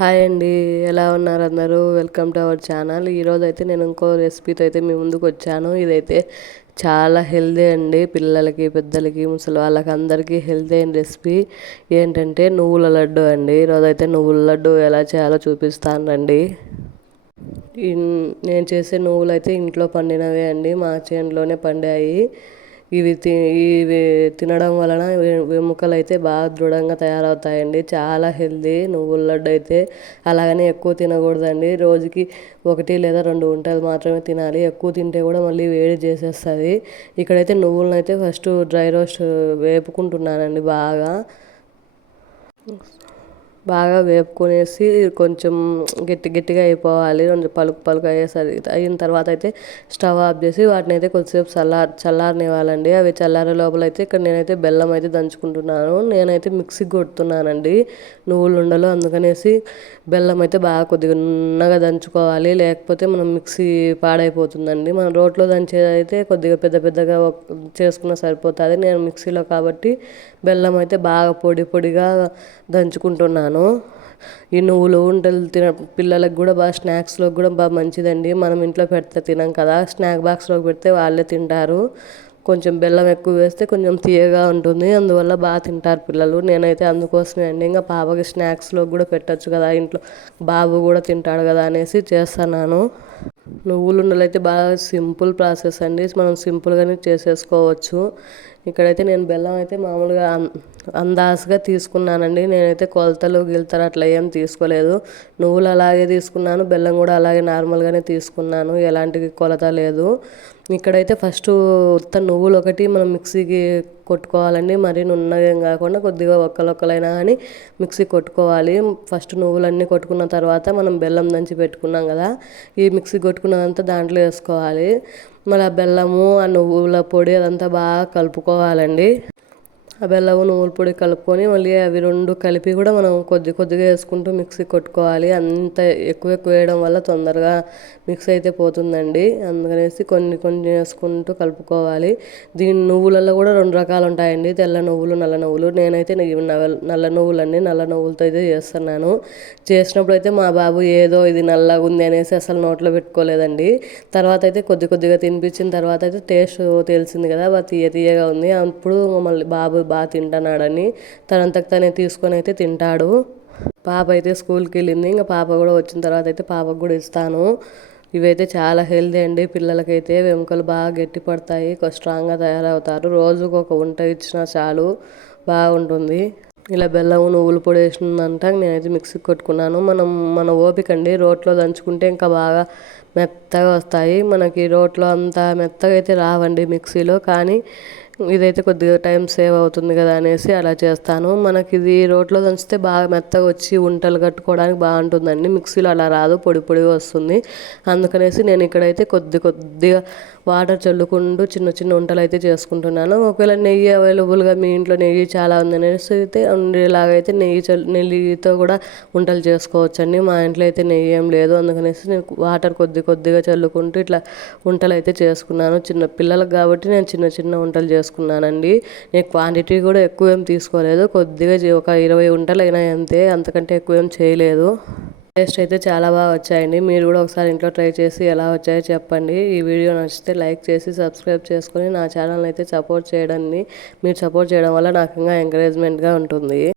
Hi అండి. ఎలా ఉన్నారు అందరూ? Welcome to our channel. ఈరోజైతే నేను ఇంకో రెసిపీతో అయితే మీ ముందుకు వచ్చాను. ఇదైతే చాలా హెల్దీ అండి. పిల్లలకి, పెద్దలకి, ముసలి వాళ్ళకి అందరికీ హెల్దీ అయిన రెసిపీ ఏంటంటే నువ్వుల లడ్డు అండి. ఈరోజైతే నువ్వుల లడ్డు ఎలా చేయాలో చూపిస్తాను రండి. నేను చేసే నువ్వులు అయితే ఇంట్లో పండినవే అండి. మా చేనులోనే పండాయి. ఇవి తినడం వలన ఎముకలు అయితే బాగా దృఢంగా తయారవుతాయండి. చాలా హెల్దీ నువ్వుల లడ్డు అయితే. అలాగని ఎక్కువ తినకూడదండి. రోజుకి 1 లేదా 2 ఉంటలు మాత్రమే తినాలి. ఎక్కువ తింటే కూడా మళ్ళీ వేడి చేసేస్తుంది. ఇక్కడైతే నువ్వులను అయితే ఫస్ట్ డ్రై రోస్ట్ వేపుకుంటున్నానండి. బాగా వేపుకొనేసి కొంచెం గట్టిగా అయిపోవాలి. కొంచెం పలుకు పలుకు అయిన తర్వాత అయితే స్టవ్ ఆఫ్ చేసి వాటిని అయితే కొద్దిసేపు చల్లారనివ్వాలండి. అవి చల్లారే లోపల అయితే ఇక్కడ నేనైతే బెల్లం అయితే దంచుకుంటున్నాను. నేనైతే మిక్సీకి కొడుతున్నానండి నువ్వులు ఉండలు. అందుకనేసి బెల్లం అయితే బాగా కొద్దిగా నున్నగా దంచుకోవాలి. లేకపోతే మనం మిక్సీ పాడైపోతుందండి. మనం రోట్లో దంచేది అయితే కొద్దిగా పెద్దగా చేసుకున్న సరిపోతుంది. నేను మిక్సీలో కాబట్టి బెల్లం అయితే బాగా పొడిగా దంచుకుంటున్నాను. ఈ నువ్వులు ఉండలు పిల్లలకు కూడా బాగా స్నాక్స్లోకి కూడా బాగా మంచిదండి. మనం ఇంట్లో పెడితే తినం కదా, స్నాక్ బాక్స్లోకి పెడితే వాళ్ళే తింటారు. కొంచెం బెల్లం ఎక్కువ వేస్తే కొంచెం తీయగా ఉంటుంది. అందువల్ల బాగా తింటారు పిల్లలు. నేనైతే అందుకోసమే అండి, ఇంకా పాపకి స్నాక్స్లో కూడా పెట్టచ్చు కదా, ఇంట్లో బాబు కూడా తింటాడు కదా అనేసి చేస్తున్నాను. నువ్వులు ఉండలు అయితే బాగా సింపుల్ ప్రాసెస్ అండి. మనం సింపుల్గానే చేసేసుకోవచ్చు. ఇక్కడైతే నేను బెల్లం అయితే మామూలుగా అందాజుగా తీసుకున్నానండి. నేనైతే కొలతలు గిలతలు అట్లా ఏం తీసుకోలేదు. నువ్వులు అలాగే తీసుకున్నాను, బెల్లం కూడా అలాగే నార్మల్గానే తీసుకున్నాను. ఎలాంటి కొలత లేదు. ఇక్కడైతే ఫస్ట్ ఉత్త నువ్వులు ఒకటి మనం మిక్సీకి కొట్టుకోవాలండి. మరీ నున్నగా ఏం కాకుండా కొద్దిగా ఒక్కలైనా కానీ మిక్సీ కొట్టుకోవాలి. ఫస్ట్ నువ్వులన్నీ కొట్టుకున్న తర్వాత మనం బెల్లం దంచి పెట్టుకున్నాం కదా, ఈ మిక్సీ కొట్టుకున్నదంతా దాంట్లో వేసుకోవాలి. మళ్ళీ ఆ బెల్లము, ఆ నువ్వుల పొడి అదంతా బాగా కలుపుకోవాలండి. ఆ బెల్లము నువ్వుల పొడి కలుపుకొని మళ్ళీ అవి రెండు కలిపి కూడా మనం కొద్దిగా వేసుకుంటూ మిక్సీ కొట్టుకోవాలి. అంత ఎక్కువ వేయడం వల్ల తొందరగా మిక్స్ అయితే పోతుందండి. అందుకనేసి కొన్ని వేసుకుంటూ కలుపుకోవాలి. నువ్వులలో కూడా 2 రకాలు ఉంటాయండి, తెల్ల నువ్వులు, నల్ల నువ్వులు. నేనైతే నల్ల నువ్వులండి, నల్ల నువ్వులతో అయితే చేస్తున్నాను. చేసినప్పుడు అయితే మా బాబు ఏదో ఇది నల్లగా ఉంది అనేసి అసలు నోట్లో పెట్టుకోలేదండి. తర్వాత అయితే కొద్దిగా తినిపించిన తర్వాత అయితే టేస్ట్ తెలిసింది కదా, బాగా తీయగా ఉంది. అప్పుడు మళ్ళీ బాబు బాగా తింటున్నాడని తనంతకు తనే తీసుకొని అయితే తింటాడు. పాప అయితే స్కూల్కి వెళ్ళింది. ఇంకా పాప కూడా వచ్చిన తర్వాత అయితే పాపకు కూడా ఇస్తాను. ఇవైతే చాలా హెల్దీ అండి. పిల్లలకైతే ఎముకలు బాగా గట్టి పడతాయి, స్ట్రాంగ్గా తయారవుతారు. రోజుకు ఒక వంట ఇచ్చినా చాలు, బాగుంటుంది. ఇలా బెల్లం నువ్వుల పొడి వేసిందంట నేనైతే మిక్సీకి కొట్టుకున్నాను. మన ఓపిక అండి. రోట్లో దంచుకుంటే ఇంకా బాగా మెత్తగా వస్తాయి. మనకి రోట్లో అంత మెత్తగా అయితే రావండి మిక్సీలో. కానీ ఇదైతే కొద్దిగా టైం సేవ్ అవుతుంది కదా అనేసి అలా చేస్తాను. మనకి ఇది రోట్లో దంచితే బాగా మెత్తగా వచ్చి ఉంటలు కట్టుకోవడానికి బాగుంటుందండి. మిక్సీలో అలా రాదు, పొడిగా వస్తుంది. అందుకనేసి నేను ఇక్కడైతే కొద్దిగా వాటర్ చల్లుకుంటూ చిన్న ఉంటలు అయితే చేసుకుంటున్నాను. ఒకవేళ నెయ్యి అవైలబుల్గా మీ ఇంట్లో నెయ్యి చాలా ఉందనేసి అయితే ఉండేలాగైతే నెయ్యితో కూడా వంటలు చేసుకోవచ్చండి. మా ఇంట్లో అయితే నెయ్యి ఏం లేదు. అందుకనేసి నేను వాటర్ కొద్దిగా చల్లుకుంటూ ఇట్లా వంటలు అయితే చేసుకున్నాను. చిన్న పిల్లలకు కాబట్టి నేను చిన్న వంటలు చేసుకున్నానండి. నేను క్వాంటిటీ కూడా ఎక్కువ ఏం తీసుకోలేదు. కొద్దిగా ఒక 20 వంటలు అయినాయి అంతే, అంతకంటే ఎక్కువ ఏం చేయలేదు. టేస్ట్ అయితే చాలా బాగా వచ్చాయండి. మీరు కూడా ఒకసారి ఇంట్లో ట్రై చేసి ఎలా వచ్చాయో చెప్పండి. ఈ వీడియో నచ్చితే లైక్ చేసి సబ్స్క్రైబ్ చేసుకొని నా ఛానల్ అయితే సపోర్ట్ చేయండి. మీరు సపోర్ట్ చేయడం వల్ల నాకు ఇంకా ఎంకరేజ్మెంట్గా ఉంటుంది.